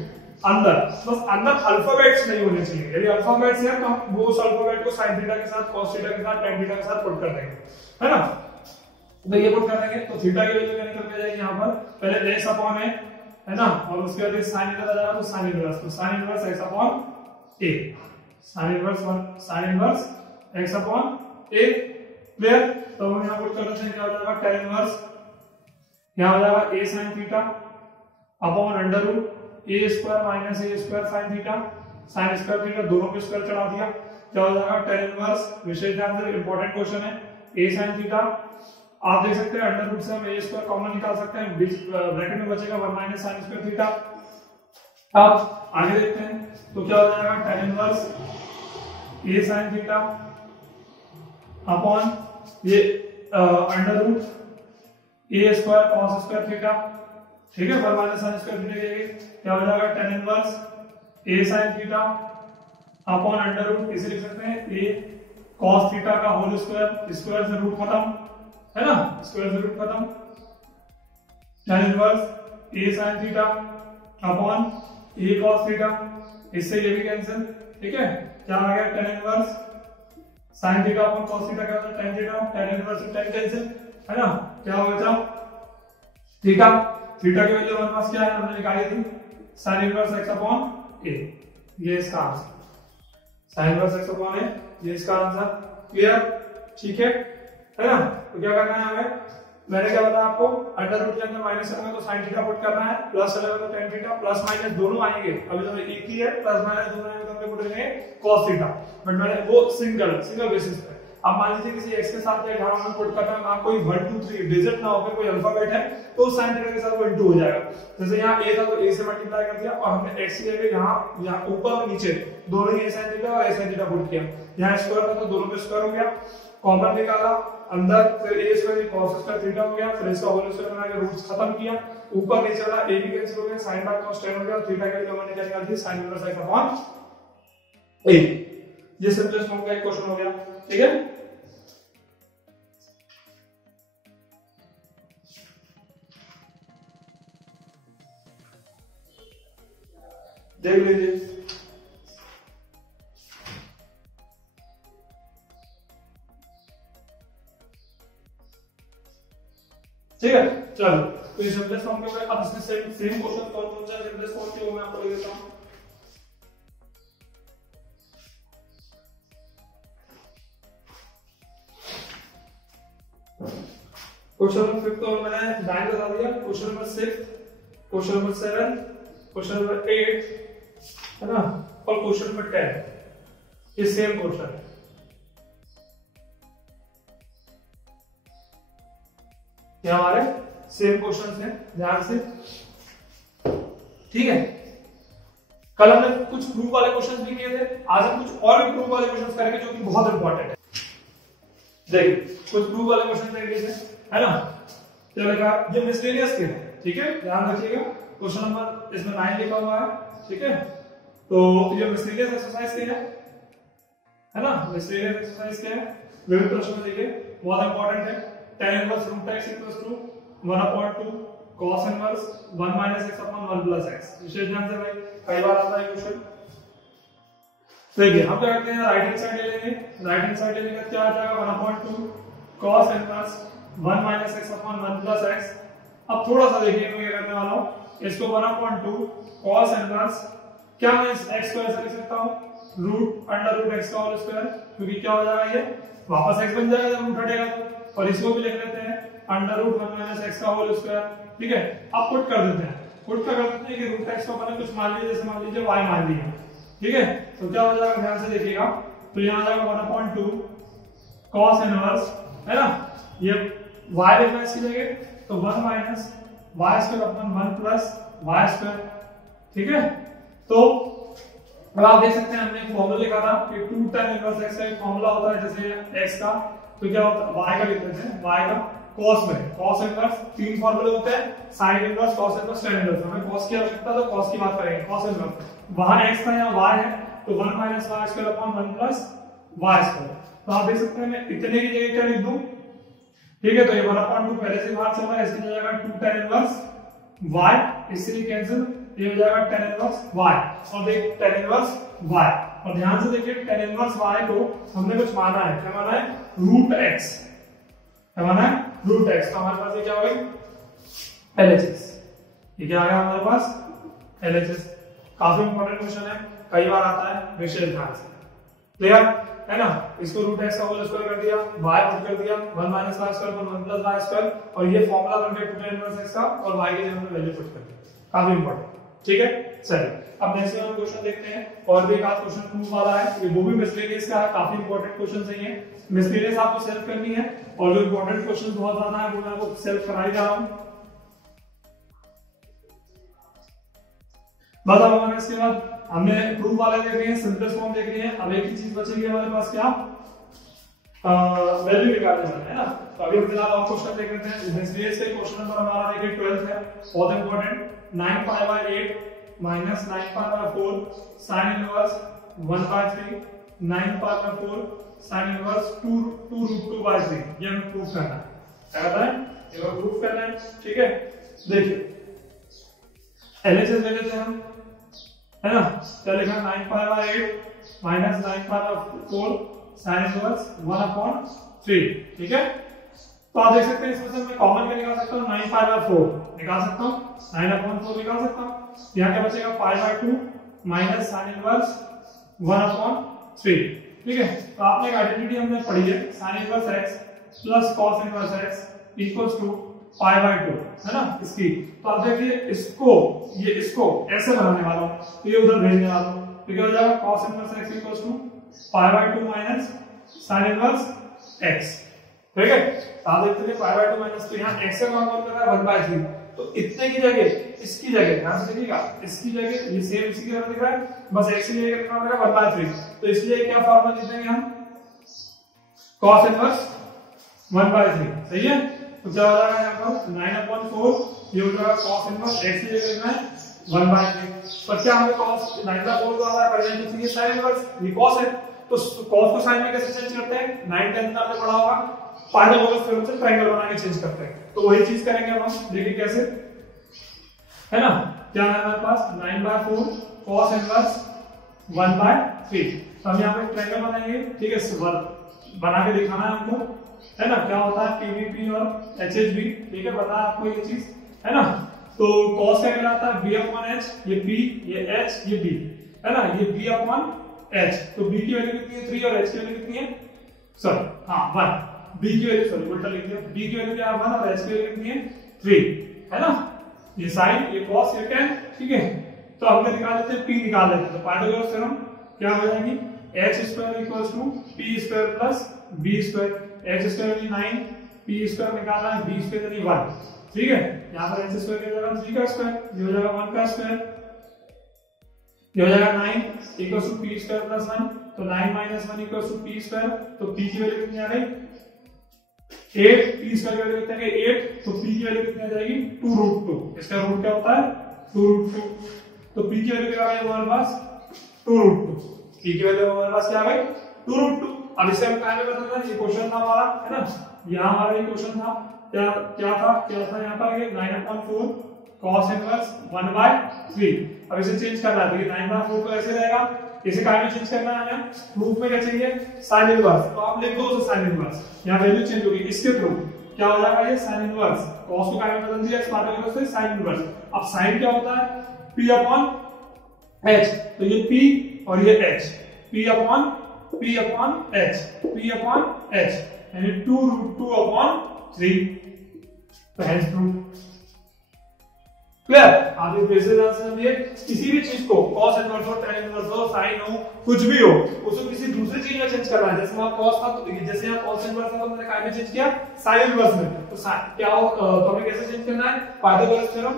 अंदर, बस अंदर अल्फाबेट्स नहीं होने चाहिए, यदि अल्फाबेट्स हैं तो हम वो उस अल्फाबेट को sin थीटा के साथ cos थीटा के साथ tan थीटा के साथ पुट कर देंगे, है ना। तो ये पुट कर देंगे तो थीटा की वैल्यू क्या निकल के जाएगी यहाँ पर, पहले x अपॉन है ना, और उसके बाद sin इधर आ जाएगा तो sin इनवर्स, तो sin inverse x upon a, sin inverse x upon a, clear. तो हम यहाँ पुट कर देते हैं, क्या हो जाएगा tan इनवर्स यहाँ हो जाएगा a sin theta upon under root a square minus a square sin theta, sin square theta दोनों पे स्क्वायर चढ़ा दिया, क्या हो जाएगा tan इनवर्स, विशेष ध्यान से इंपॉर्टेंट क्वेश्चन है, a sin थीटा, आप देख सकते हैं अंडर रूट से हम a स्क्वायर कॉमन निकाल सकते हैं, बीच ब्रैकेट में बचेगा 1 माइनस sin स्क्वायर थीटा, अब आगे देखते हैं तो क्या हो जाएगा, tan inverse a sin theta upon ये under root a square cos square theta, ठीक है, 1 माइनस sin स्क्वायर थीटा, क्या हो जाएगा tan inverse a sin theta upon under root, इसे लिख सकते हैं a cos थीटा का होल स्क्वायर, स्क्वायर से रूट खत्म है ना, स्क्वायर से रूट खत्म, tan inverse a sin theta upon a cos theta, इससे ये भी कैंसिल, ठीक है, क्या आ गया tan inverse sin theta upon cos theta, क्या होता है tan थीटा, tan इनवर्स से tan कैंसिल है ना, क्या हो गया थीटा, थीटा की वैल्यू हमारे पास क्या है, हमने निकाली थी sin inverse x upon a, ये इसका answer sin inverse x upon a, ये इसका आंसर, क्लियर, ठीक है ना। तो क्या करना है हमें, मैंने क्या बताया आपको, अंडर रूट के अंदर माइनस करना है तो sin थीटा पुट करना है, प्लस चलेगा तो tan थीटा, प्लस माइनस दोनों आएंगे, अभी तो एक ही है, प्लस माइनस दोनों आएंगे तो हमने पुट करेंगे cos थीटा, बट मैंने वो सिंगल बेसिस पे। अब मान लीजिए किसी x के साथ या जहां हमें पुट करना है वहां कोई 1 2 3 डिजिट ना होकर कोई अल्फाबेट है तो sin थीटा के साथ वो इनटू हो जाएगा, जैसे यहाँ a था तो a से मल्टीप्लाई कर दिया और हमने x की जगह यहाँ ऊपर और नीचे दोनों ही a sin थीटा और a sin थीटा पुट किया, यहाँ स्क्वायर था तो दोनों पे स्क्वायर हो गया, कॉमन निकाला अंदर, फिर a square cos square theta हो गया, फिर इसका होल स्क्वायर बना के रूट्स खत्म किया, ऊपर नीचे वाला a भी कैंसिल हो गया, sin बाय cos tan हो गया, थीटा के लिए हमने क्या निकाल दिया sin inverse x upon a। ये सिंपलेस्ट फॉर्म का एक क्वेश्चन हो गया, ठीक है। देख लीजिए, ठीक है, चलो तो ये सिंपलेस्ट फॉर्म के ऊपर अब इसमें सेम क्वेश्चन कौन सा सिंपलेस्ट फॉर्म की वो मैं आपको लिख देता हूं। क्वेश्चन नंबर 5 तो मैंने 9 बता दिया, question number 6, question number 7, question number 8 है ना, और क्वेश्चन नंबर 10 ये सेम क्वेश्चन है, ये हमारे सेम क्वेश्चंस हैं, ध्यान से, ठीक है। कल हमने कुछ प्रूफ वाले क्वेश्चंस भी किए थे, आज हम कुछ और भी प्रूफ वाले क्वेश्चंस करेंगे जो कि बहुत इंपॉर्टेंट है। देखिए कुछ प्रूफ वाले क्वेश्चन देख लीजिए, है ना, क्या लिखा, ये मिसलेनियस के हैं, ठीक है, ध्यान रखिएगा, क्वेश्चन नंबर इसमें 9 लिखा हुआ है, ठीक है, तो ये मिसलेनियस एक्सरसाइज के है ना, मिसलेनियस एक्सरसाइज के हैं, विभिन्न प्रश्न देखिए, बहुत इंपॉर्टेंट है, tan inverse root x equals to 1/2 cos inverse 1 minus x upon 1 plus x, विशेष ध्यान से भाई, कई बार आता है क्वेश्चन। देखिए हम क्या करते हैं, राइट हैंड साइड ले लेंगे, राइट हैंड साइड लेने का क्या आ जाएगा 1/2 cos inverse 1 minus x upon 1 plus x। अब थोड़ा सा देखिए मैं क्या करने वाला हूं, इसको 1/2 cos इनवर्स, क्या मैं इस x को ऐसा लिख सकता हूं रूट अंडर रूट x का होल स्क्वायर, क्योंकि क्या हो जाएगा ये वापस x बन जाएगा जब रूट हटेगा तो, और इसको भी लिख लेते हैं अंडर रूट 1 माइनस x का होल स्क्वायर, ठीक है। अब पुट कर देते हैं, पुट कर देते हैं कि रूट x को अपन कुछ मान लीजिए, जैसे मान लीजिए y मान लिया, ठीक है, तो क्या हो जाएगा ध्यान से देखिएगा, तो यहां आ जाएगा 1/2 cos इनवर्स, है ना, ये y लिखना है इसकी जगह, तो 1 minus y square upon 1 plus y square, ठीक है। तो अब आप देख सकते हैं हमने एक फॉर्मूला लिखा था कि 2 tan इनवर्स x का एक फॉर्मूला होता है जैसे x का, तो क्या होता है y का लिख लेते हैं, y का cos में cos इनवर्स 3 फॉर्मूले होते हैं, sin inverse cos inverse tan inverse, हमें cos की आवश्यकता तो cos की बात करेंगे, cos इनवर्स, वहां x था यहाँ y है, तो 1 minus y square upon 1 plus y square, तो आप देख सकते हैं मैं इतने की जगह क्या लिख दूं, ठीक है, तो ये 1/2 पहले से बाहर चल रहा है, इसकी जगह 2 tan इनवर्स y, इससे कैंसिल, ये हो जाएगा tan इनवर्स y, और देख tan इनवर्स y, और ध्यान से देखिए tan इनवर्स y को हमने कुछ माना है, क्या माना है रूट x, क्या माना है रूट x, तो हमारे पास ये क्या हो गई LHS, ये क्या आ गया हमारे पास LHS। काफी इंपॉर्टेंट क्वेश्चन है, कई बार आता है, विशेष ध्यान से, क्लियर है ना। इसको रूट x का होल स्क्वायर कर दिया, y पुट कर दिया 1 माइनस y स्क्वायर पर 1 प्लस y स्क्वायर, और ये फार्मूला बन गया 2 tan इनवर्स x का, और y की जगह हमने वैल्यू पुट कर दी, काफी इंपॉर्टेंट, ठीक है। चलिए अब नेक्स्ट वाला क्वेश्चन देखते हैं, और भी एक आध क्वेश्चन प्रूफ वाला है, ये वो भी मिसलेनियस का है, काफी इंपॉर्टेंट क्वेश्चन है ये, मिसलेनियस आपको सेल्फ करनी है, और जो इंपॉर्टेंट क्वेश्चन बहुत ज्यादा है वो मैं आपको सेल्फ करा ही जा रहा हूं। बस अब हमारे इसके बाद हमने प्रूफ वाले देख लिए हैं, सिंपलेस्ट फॉर्म देख लिए हैं। अब एक ही चीज बचेगी हमारे पास, क्या वैल्यू निकालने वाले है ना। तो अभी फिलहाल और क्वेश्चन देख लेते हैं। इसलिए से क्वेश्चन नंबर हमारा देखिए 12th है, बहुत important. 9 pi by 8 minus 9 pi by 4 sin inverse 1/3 9 pi by 4 sin inverse 2 root 2 by 3। ये हमें प्रूफ करना है, क्या करना है, ये हमें प्रूफ करना है, ठीक है। देखिए एलएचएस ले लेते हैं हम, है ना। क्या लिखा, 9 pi by 8 minus 9 pi by 4 sin inverse 1/3, ठीक है। तो आप देख सकते हैं इसमें से मैं कॉमन क्या निकाल सकता हूं, 9 पाई बाय 4 निकाल सकता हूं, 9/4 निकाल सकता हूं। यहाँ क्या बचेगा, पाई बाय 2 माइनस sin इनवर्स 1/3, ठीक है। तो आपने एक आइडेंटिटी हमने पढ़ी है, sin inverse x plus cos inverse x equals to pi by 2, है ना इसकी। तो आप देखिए इसको ऐसे बनाने वाला हूं, तो ये उधर भेजने वाला हूं, तो क्या हो जाएगा, cos inverse x equals to pi by 2 minus sin inverse x, ठीक है। आप देखते हैं पाई बाय 2 माइनस, तो यहाँ x का मान कौन कर रहा है, 1/3। तो इतने की जगह इसकी जगह ध्यान से देखिएगा, इसकी जगह ये सेम इसी की तरह दिख रहा है, बस x की जगह कितना हो जाएगा 1/3। तो इसकी जगह क्या फॉर्मूला लिख देंगे हम, cos इनवर्स 1/3, सही है। तो क्या हो जाएगा यहाँ पर 9/4, ये हो जाएगा cos इनवर्स x की जगह लिखना है 1/3। पर क्या हमें cos 9/4 को आ रहा है, पर ये sin इनवर्स ये cos है, तो cos को sin में कैसे चेंज करते हैं, 9 10 आपने पढ़ा होगा, पाइथागोरस थ्योरम से ट्रायंगल बना के चेंज करते हैं। तो वही चीज करेंगे हम, देखिए कैसे, है ना। क्या है हमारे पास 9/4 cos इनवर्स 1/3। तो हम यहाँ पे ट्रायंगल बनाएंगे, ठीक है, बना के दिखाना है हमको, है ना। क्या होता है PVP और HHB, ठीक है, पता है आपको ये चीज, है ना। तो cos क्या कहलाता है, B/H, ये P, ये H, ये B, है ना, ये B/H। तो B की वैल्यू कितनी है 3 और H की वैल्यू कितनी है, सॉरी हाँ 1। B की वैल्यू, सॉरी उल्टा लिख दिया, B की वैल्यू क्या है 1 और H की वैल्यू कितनी है 3, है ना। ये sin, ये cos, ये tan, ठीक है। तो हमने निकाल लेते हैं P निकाल लेते हैं। तो पाइथागोरस थ्योरम क्या हो जाएगी, h² equals to p² plus b², h² यानी 9, p² निकालना है, b² यानी 1, ठीक है। यहाँ पर h² की जगह 3 का स्क्वायर, ये हो जाएगा 1 का स्क्वायर, ये हो जाएगा 9 इक्वल्स टू p² प्लस 1। तो 9 माइनस 1 इक्वल्स टू p²। तो p की वैल्यू कितनी आ गई 8, p² की वैल्यू कितनी आ गई 8, तो p की वैल्यू कितनी आ जाएगी 2 रूट 2। इसका रूट क्या होता है 2 रूट 2। तो p की वैल्यू क्या आ गई हमारे पास 2 रूट 2, p की वैल्यू हमारे पास क्या आ गई 2 रूट 2। अब इसे हम क्या बदलना है, ये क्वेश्चन था हमारा, है ना, यहाँ हमारा ये क्वेश्चन था, क्या था यहाँ पर, ये 9/4 cos इनवर्स 1/3। अब इसे चेंज करना है, तो ये 9/4 को ऐसे रहेगा, इसे काय में चेंज करना है हमें, प्रूफ में क्या चाहिए sin इनवर्स। तो आप लिख दो उसे sin इनवर्स, यहाँ वैल्यू चेंज होगी, इसके थ्रू क्या हो जाएगा ये sin इनवर्स, cos को काय में बदल दिया, इस पाइथागोरस से sin इनवर्स। अब sin क्या होता है P/H, तो ये P और ये H, P/H यानी 2 रूट 2/3। तो हेंस प्रूफ क्लियर। आप इस बेसिस से समझिए, किसी भी चीज को cos इनवर्स हो, tan इनवर्स हो, sin हो, कुछ भी हो, उसको किसी दूसरी चीज में चेंज करना है। जैसे वहां cos था, तो जैसे यहाँ cos इनवर्स था, तो मैंने काय में चेंज किया sin इनवर्स में। तो क्या हो, तो हमें कैसे चेंज करना है, पाइथागोरस थ्योरम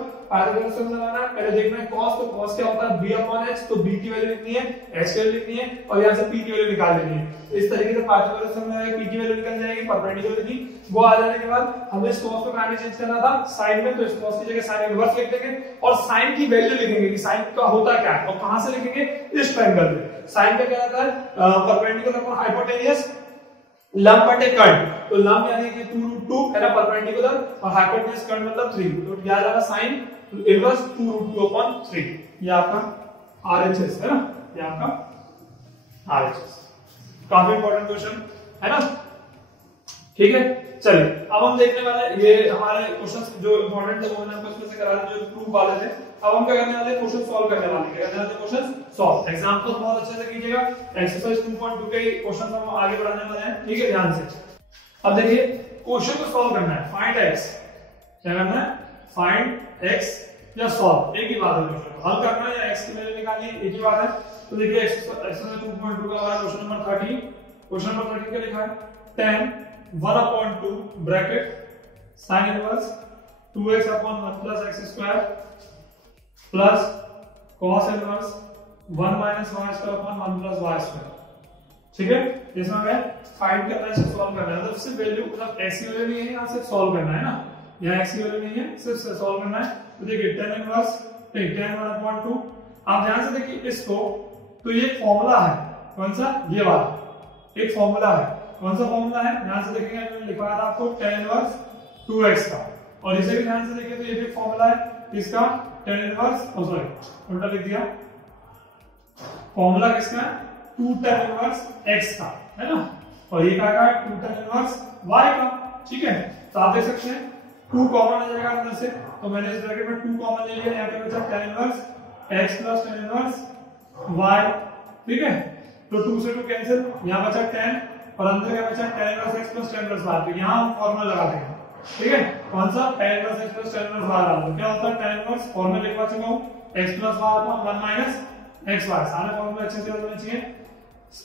लगाना है। पहले देखना है cos, तो cos क्या होता है B/H, तो B की वैल्यू कितनी है, H की वैल्यू कितनी है, और यहाँ से P की वैल्यू निकाल लेनी है। तो इस तरीके से पाइथागोरस थ्योरम में P की वैल्यू निकल जाएगी, परपेंडिकुलर की। वो आ जाने के बाद हमें इस cos को काय में चेंज करना था sin में, तो इस cos की जगह sin इनवर्स लिख देंगे और sin की वैल्यू लिखेंगे कि sin का होता क्या है, और कहां से लिखेंगे, इस ट्रायंगल में। sin का क्या आता है, परपेंडिकुलर अपॉन हाइपोटेन्यूज लंब बटे कर्ण। तो लंब यानी कि 2 रूट 2 है ना, परपेंडिकुलर, और हाइपोटेन्यूज कर्ण मतलब 3। तो क्या आ जाएगा sin इनवर्स 2 रूट 2/3। ये आपका RHS है ना, ये आपका RHS, काफी इंपॉर्टेंट क्वेश्चन है ना, ठीक है। चलिए अब हम देखने वाले, ये हमारे क्वेश्चंस जो इंपॉर्टेंट थे वो मैंने आपको इसमें से करा दिए, जो प्रूफ वाले थे। अब हम क्या करने वाले, क्वेश्चन सॉल्व करने वाले, क्या करने वाले, क्वेश्चन सॉल्व। एग्जांपल बहुत अच्छे से कीजिएगा, एक्सरसाइज 2.2 के क्वेश्चन हम आगे बढ़ाने वाले हैं, ठीक है, ध्यान से। अब देखिए क्वेश्चन को सॉल्व करना है, फाइंड x, क्या करना है, फाइंड x या सॉल्व, एक ही बात है। क्वेश्चन हल करना है या x की वैल्यू निकालनी है, एक ही बात है। तो देखिए एक्सरसाइज 2.2 का हमारा क्वेश्चन नंबर 30, क्वेश्चन नंबर 30 क्या लिखा है, tan 1/2 bracket sin inverse 2x/1 plus x² plus cos inverse 1 minus y square upon 1 plus y square. ठीक है, इसमें हमें फाइंड करना है, सॉल्व करना है, मतलब सिर्फ वैल्यू मतलब ऐसी वैल्यू नहीं है, यहाँ सिर्फ सॉल्व करना है ना, यहाँ ऐसी वैल्यू नहीं है, सिर्फ सॉल्व करना है। तो देखिए tan इनवर्स tan 1/2, आप ध्यान से देखिए इसको, तो ये फॉर्मूला है कौन सा, ये वाला एक फॉर्मूला है, कौन सा फॉर्मूला है, ध्यान से देखेंगे मैंने लिखवाया था आपको tan इनवर्स 2x का, और इसे भी ध्यान से देखिए तो ये भी फॉर्मूला है इसका tan इनवर्स, सॉरी उल्टा लिख दिया, फॉर्मूला किसका है 2 tan इनवर्स x का, है ना, और ये क्या है 2 tan इनवर्स y का। ठीक है, तो आप देख सकते हैं 2 कॉमन आ जाएगा अंदर से, तो मैंने इस ब्रैकेट में 2 कॉमन ले लिया, यहाँ पे बचा tan inverse x plus tan inverse y। ठीक है, तो 2 से 2 कैंसिल, यहाँ बचा tan और अंदर क्या बचा tan inverse x plus tan inverse y, तो यहाँ हम फॉर्मूला लगा देंगे। ठीक है, कौन सा tan inverse x plus tan inverse y डाल दो, क्या होता है tan इनवर्स फॉर्मूला लिखवा चुका हूं x plus y upon 1 minus xy, सारे फॉर्मूले अच्छे से होने चाहिए,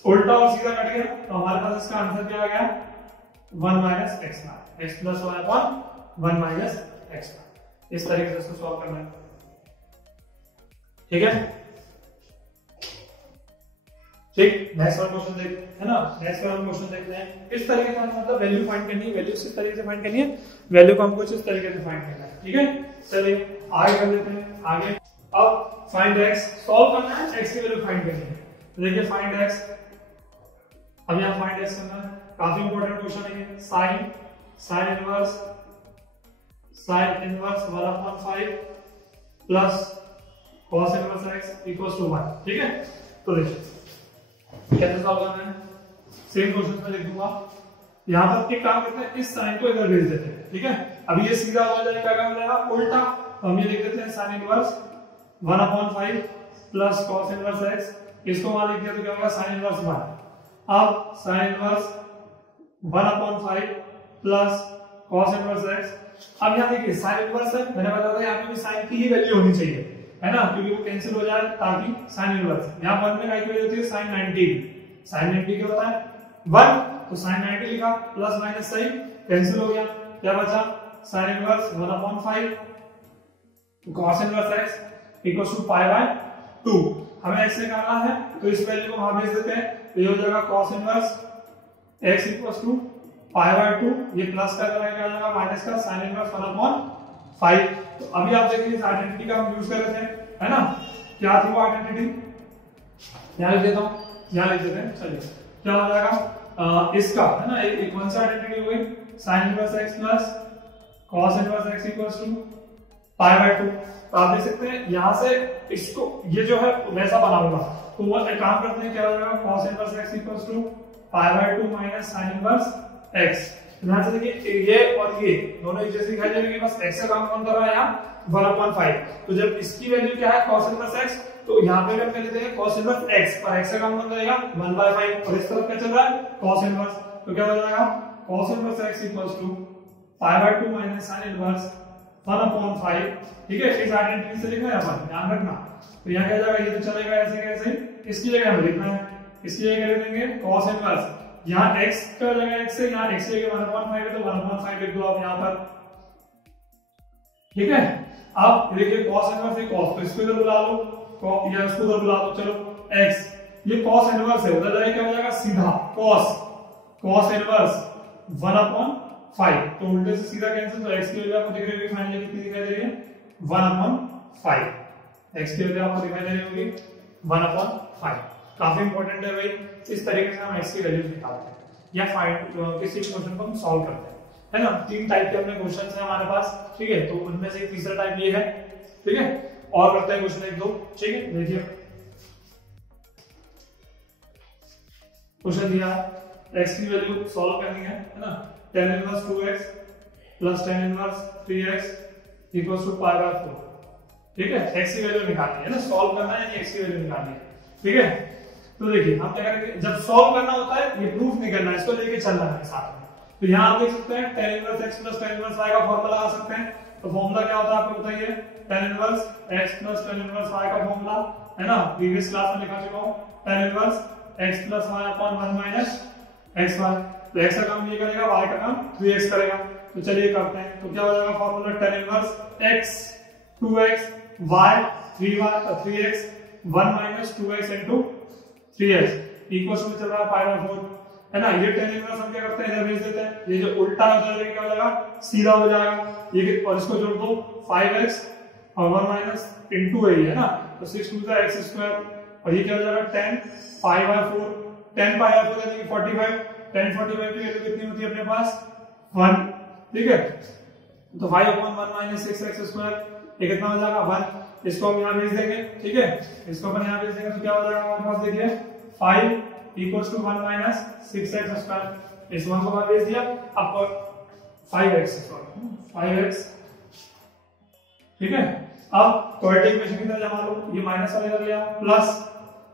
उल्टा और सीधा कट गया, तो हमारे पास इसका आंसर क्या आ गया 1 minus x plus y upon 1 minus x। इस तरीके से इसको सॉल्व करना है। ठीक है, ठीक, नेक्स्ट वाला क्वेश्चन देखते हैं, है ना, नेक्स्ट वाला क्वेश्चन देखते हैं। इस तरीके से मतलब वैल्यू फाइंड करनी है, वैल्यू इस तरीके से फाइंड करनी है, वैल्यू को हमको इस तरीके से फाइंड करना है। ठीक है, चलिए आगे कर लेते हैं। आगे अब फाइंड x सॉल्व करना है, x की वैल्यू फाइंड करनी है। तो देखिए फाइंड x, अब यहां फाइंड x करना है, काफी इंपॉर्टेंट क्वेश्चन है ये, sin inverse 1/5 plus cos inverse x equals to 1। ठीक है, तो देखिए कैसे सॉल्व करना है, सेम क्वेश्चन में लिख दूंगा, यहां पर एक काम करते हैं, इस साइन को इधर भेज देते हैं। ठीक है, अब ये सीधा हो जाएगा, क्या हो जाएगा उल्टा, तो हम ये लिख देते हैं sin inverse 1/5 plus cos inverse x, इसको वहां लिख दिया तो क्या होगा sin इनवर्स 1। अब sin inverse 1/5 plus cos inverse x, अब यहाँ देखिए sin इनवर्स है, मैंने बताया था यहाँ पे भी sin की ही वैल्यू होनी चाहिए, है ना, क्योंकि वो कैंसिल हो जाए ताकि sin इनवर्स, यहाँ 1 में काय की वैल्यू होती है sin 90, sin 90 क्या होता है 1, तो sin 90 लिखा, प्लस माइनस सही कैंसिल हो गया, क्या बचा sin inverse 1/5 cos inverse x equals to π/2। हमें x निकालना है, तो इस वैल्यू को वहां भेज देते हैं, तो ये हो जाएगा cos inverse x equals to π/2, ये प्लस का क्या जाएगा माइनस का sin इनवर्स 1/5। तो अभी आप देखिए इस आइडेंटिटी का हम यूज कर रहे थे, है ना, क्या थी वो आइडेंटिटी, यहां लिख देता हूं, यहां लिख देते हैं। चलिए क्या हो जाएगा इसका, है ना, एक कौन सा आइडेंटिटी हो गई sin inverse x plus cos inverse x equals to π/2। तो आप देख सकते हैं यहां से इसको ये जो है वैसा बनाऊंगा, तो वो एक काम करते हैं, क्या हो जाएगा cos inverse x equals to π/2 minus sin inverse x। ध्यान से देखिए ये और ये दोनों एक जैसे दिखाई दे रही है, बस x का काम कौन कर रहा है यहाँ 1/5, तो जब इसकी वैल्यू क्या है cos इनवर्स x, तो यहाँ पे हम लेते हैं cos इनवर्स x, और x का काम कौन करेगा 1/5, और इस तरफ क्या चल रहा है cos इनवर्स, तो क्या हो जाएगा cos inverse x equals to π/2 minus sin inverse 1/5। ठीक है, इस आइडेंटिटी से लिखना है अपन, ध्यान रखना, तो यहाँ क्या जाएगा, ये तो चलेगा ऐसे कैसे, इसकी जगह हमें लिखना है, इसकी जगह लिख देंगे cos इनवर्स, यहाँ x का जगह x है, यहाँ x की जगह 1/5 है, तो 1/5 लिख दो आप यहाँ पर। ठीक है, अब देखिए cos इनवर्स है cos, तो इसको इधर बुला लो, या इसको उधर बुला लो, चलो x, ये cos इनवर्स है, उधर जाके क्या हो जाएगा सीधा cos इनवर्स 1/5, तो उल्टे से सीधा कैंसिल, तो x की वैल्यू आपको दिख रही होगी, फाइनली कितनी दिखाई दे रही है 1/5, x की वैल्यू आपको दिखाई दे रही होगी 1/5। काफी इंपॉर्टेंट है भाई, इस तरीके से हम x की वैल्यू निकालते हैं या फाइंड किसी क्वेश्चन को हम सॉल्व करते हैं, है ना। 3 टाइप के अपने क्वेश्चंस हैं हमारे पास, ठीक है, तो उनमें से तीसरा टाइप ये है। ठीक है, और करते हैं क्वेश्चन 1-2। ठीक है, देखिए क्वेश्चन दिया x की वैल्यू सॉल्व करनी है ना, tan inverse 2x plus tan inverse 3x equals to π/4। ठीक है, x की वैल्यू निकालनी है ना, सॉल्व करना है, x की वैल्यू निकालनी है। ठीक है, तो देखिए हम क्या करेंगे, जब सॉल्व करना होता है ये प्रूफ नहीं करना है, इसको लेके चलना है साथ में। तो यहाँ आप देख सकते हैं tan inverse x plus tan inverse y का फॉर्मूला लगा सकते हैं, तो फॉर्मूला क्या होता है आपको बताइए, tan inverse x plus tan inverse y का फॉर्मूला, है ना, प्रीवियस क्लास में लिखा चुका हूँ, tan inverse x plus y upon 1 minus xy, तो x का काम ये करेगा, y का काम 3x करेगा। तो चलिए करते हैं, तो क्या हो जाएगा formula tan inverse x 2x y 3x 1 minus 2x into 3x equal to चल रहा है पाई बाय 4 है ना। ये tan इनवर्स हम क्या करते हैं, इधर भेज देते हैं, ये जो उल्टा हो जाएगा क्या हो जाएगा, सीधा हो जाएगा ये, और इसको जोड़ दो 5x और 1 माइनस इंटू है ना, तो 6 टू द x स्क्वायर, और ये क्या हो जाएगा 10 पाई बाय 4, 10 पाई बाय 4 यानी कि 45, 10 45 की वैल्यू कितनी होती है अपने पास 1, ठीक है। तो 5 upon 1 माइनस 6x स्क्वायर ये कितना हो जाएगा 1, इसको हम यहाँ भेज देंगे, ठीक है, इसको अपन यहाँ भेज देंगे तो क्या हो जाएगा हमारे पास, देखिए 5 equals to 1 minus 6x square, इस वन को मैं भेज दिया, अब 5x स्क्वायर 5x, ठीक है। अब क्वाड्रेटिक इक्वेशन की तरह जमा लो, ये माइनस वाले कर लिया प्लस,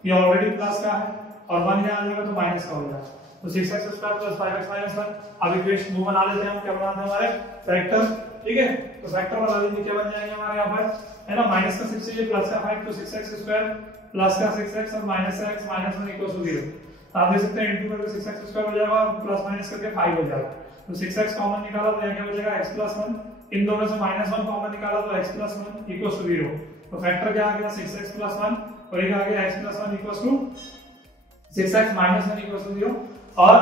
ये ऑलरेडी प्लस का है और 1 यहाँ आ जाएगा तो माइनस का हो जाएगा, तो 6x square plus 5x minus 1। अब इक्वेशन 2 बना लेते हैं हम, क्या बनाते हैं हमारे फैक्टर, ठीक है, तो फैक्टर बना लेंगे, क्या बन जाएंगे हमारे यहाँ पर, है ना, माइनस का 6 है प्लस का 5, तो 6x स्क्वायर प्लस का 6x और माइनस का x माइनस 1 इक्वल टू 0, आप देख सकते हैं इनटू करके 6x स्क्वायर हो जाएगा और प्लस माइनस करके 5 हो जाएगा, तो 6x कॉमन निकाला तो क्या हो जाएगा x प्लस 1, इन दोनों से माइनस 1 कॉमन निकाला तो x प्लस 1 इक्वल टू 0, तो फैक्टर क्या आ गया 6x प्लस 1 और ये आ गया x plus 1 equal to 6x minus 1 equal to 0 और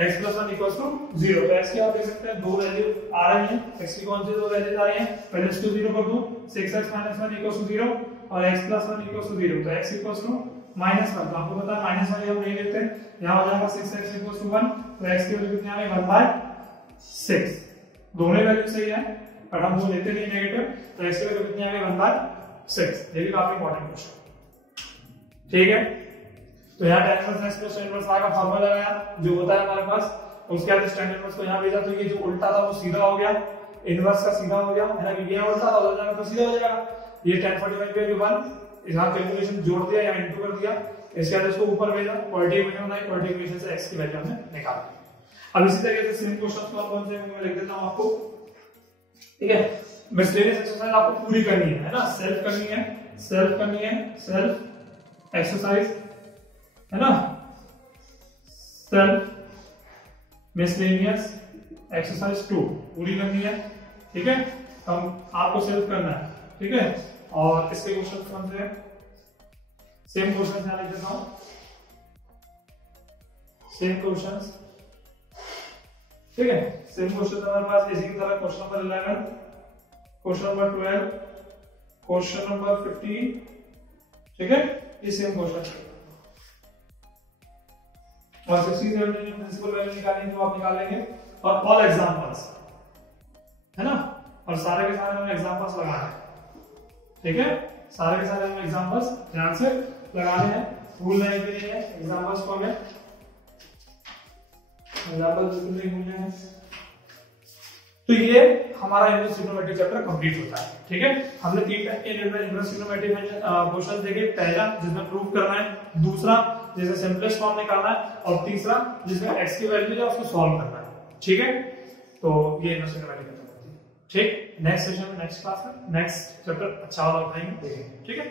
x प्लस 1 इक्वल टू 0, तो x की आप देख सकते हैं दो वैल्यू आ रही हैं, x की कौन सी दो वैल्यूज आ रही हैं, पहले इसको 0 कर दूं, 6x माइनस 1 इक्वल टू 0 और x प्लस 1 इक्वल टू 0, तो x इक्वल टू माइनस 1, तो आपको पता है माइनस 1 हम नहीं लेते, यहाँ हो जाएगा 6x इक्वल टू 1, तो x की वैल्यू कितनी आ गई 1/6, दोनों वैल्यू सही है पर हम वो लेते नहीं नेगेटिव, तो x की वैल्यू कितनी आ गई 1/6, ये भी काफी इंपॉर्टेंट क्वेश्चन, ठीक है। तो यहाँ tan inverse x plus tan inverse y का फार्मूला लगाया जो होता है हमारे पास, उसके बाद tan इनवर्स को यहाँ भेजा तो ये जो उल्टा था वो सीधा हो गया, इनवर्स का सीधा हो गया है ना, क्योंकि यहाँ उल्टा था हो जाएगा तो सीधा हो जाएगा, ये tan 45 पे 1 यहाँ कैलकुलेशन जोड़ दिया या इनटू कर दिया, इसके बाद इसको ऊपर भेजा, क्वाड्रेटिक इक्वेशन बनाई, क्वाड्रेटिक इक्वेशन से x की वैल्यू हमने निकाल दी। अब इसी तरीके से सेम क्वेश्चन को कौन से मैं लिख देता हूं आपको, ठीक है, मिसलेनियस एक्सरसाइज आपको पूरी करनी है ना, सेल्फ करनी है, सेल्फ एक्सरसाइज है ना, सेल्फ मिसलेनियस एक्सरसाइज 2 पूरी करनी है, ठीक है, हम आपको सेल्फ करना है, ठीक है, और इसके क्वेश्चन कौन से हैं, सेम क्वेश्चन यहाँ लिख देता हूं, सेम क्वेश्चंस, ठीक है, सेम क्वेश्चन हमारे पास इसी की तरह question number 11, question number 12, question number 15, ठीक है, ये सेम क्वेश्चन और 67 प्रिंसिपल वैल्यू निकालेंगे तो आप निकाल लेंगे, और ऑल एग्जांपल्स है ना, और सारे के सारे हमें एग्जांपल्स लगाने हैं, ठीक है, सारे के सारे हमें एग्जांपल्स ध्यान से लगाने हैं, भूलना ही नहीं है एग्जांपल्स को, हमें एग्जांपल बिल्कुल नहीं भूलने हैं। तो ये हमारा इनवर्स ट्रिग्नोमेट्री चैप्टर कंप्लीट होता है, ठीक है, हमने 3 टाइप के इनवर्स ट्रिग्नोमेट्री में क्वेश्चन देखे, पहला जिसमें प्रूव करना है, दूसरा जिसमें सिंपलेस्ट फॉर्म निकालना है, और तीसरा जिसमें x की वैल्यू है उसको सॉल्व करना है, ठीक है, तो ये इनवर्स ट्रिग्नोमेट्री खत्म होती है, ठीक, नेक्स्ट सेशन में नेक्स्ट क्लास में नेक्स्ट चैप्टर अच्छा वाला उठाएंगे, देखेंगे, ठीक है।